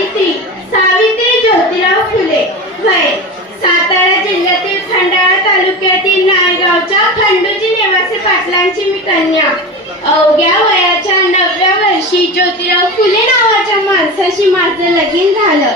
सावित्री सावित्री ज्योतिराव फुले, वय सातारा जिल्ह्यातील खंडाळा तालुक्यातील नायगावच्या खंडूजी नेवासे पाटलांची मी कन्या. अवघ्या वयाच्या 9व्या वर्षी ज्योतिराव फुले नावाच्या माणसाशी माझं लगीन झालं.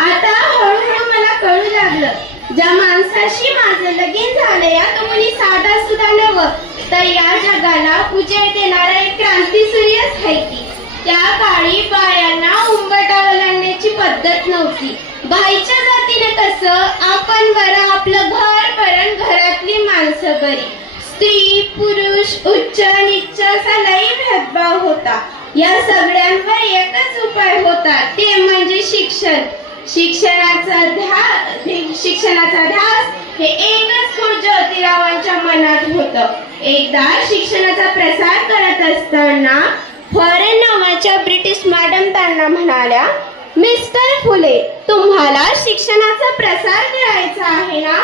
आता हळूहळू मला कळू लागलं, ज्या माणसाशी माझं लगीन झालंय तो मुली साधा सुद्धा नव्ह, तर या जगाला उजेड देणारा एक क्रांतीसूर्यच आहे की. त्या काळी बायांना उंबरठा ओलांडण्याची पद्धत नव्हती. बाईच्या जातीने कसं आपण बरं, आपलं घर बरं, घरातली माणसं बरी. स्त्री पुरुष उच्च नीच असा लई भेदभाव होता. या सगळ्यांवर एकच उपाय होता, ते म्हणजे शिक्षण. शिक्षणाचा ध्यास हे एकच खूळ ज्योतिरावांच्या मनात होतं. एकदा शिक्षणाचा प्रसार करत असताना फॉरेन नावाच्या ब्रिटिश मॅडम त्यांना म्हणाल्या, मिस्टर फुले, तुम्हाला शिक्षणाचा प्रसार करायचा आहे ना,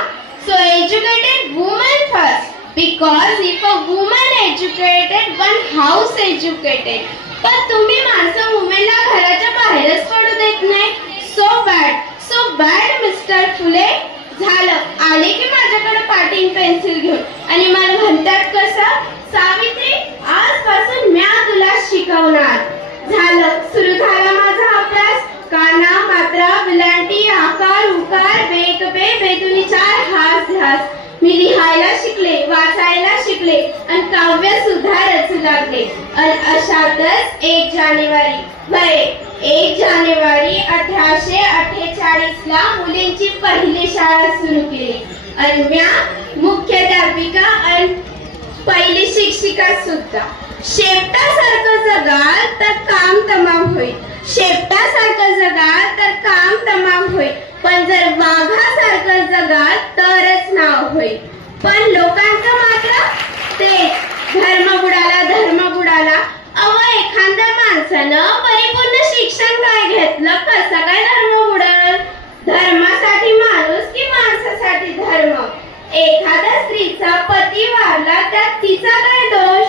so educated woman first, because if a woman educated one house educated. पण तुम्ही माणसं वुमेनला घराच्या बाहेरच पडू देत नाही. सो बॅड मिस्टर फुले. झालं, आले की माझ्याकडे पाटीन पेन्सिल घेऊन आणि मला म्हणतात कसं, सावित्री आजपासून म्या तुला शिकवणार. झालं, सुरू झाला माझा अभ्यास. काना मात्रा विलांटी आकार उकार बेक बे बेदुनी चार हास ध्यास. मी लिहायला शिकले, वाचायला शिकले आणि काव्य सुद्धा रचू लागले. अशातच 1 जानेवारी 1848 ला मुलींची पहिली शाळा सुरू केली आणि म्या मुख्याध्यापिका आणि पहिली शिक्षिका सुद्धा. शेपटासारखं जगाल तर काम तमाम होईल, शेपटासारखं जगाल तर काम तमाम होईल, पण जर वाघासारखं जगाल तरच नाव होईल. पण लोकांचं मात्र तेच, धर्म बुडाला. अव एखाद्या माणसानं परिपूर्ण शिक्षण काय घेतलं, कसा काय धर्म बुडल? धर्मासाठी माणूस की माणसासाठी धर्म? एखाद्या स्त्रीचा पती वारला, त्यात तिचा काय दोष?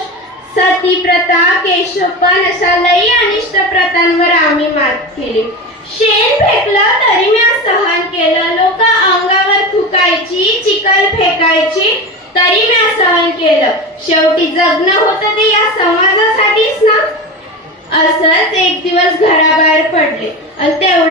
सती प्रथा, केशवपण अशा लई अनिष्ट प्रथांवर आम्ही मात केली. शेण फेकलं तरी मी सहन केलं. लोक अंगावर थुकायची, चिखल फेकायची तरी मी सहन केलं. शेवटी जगणं होतं ते या समाजासाठीच ना. असंच एक दिवस घराबाहेर पडले आणि तेवढं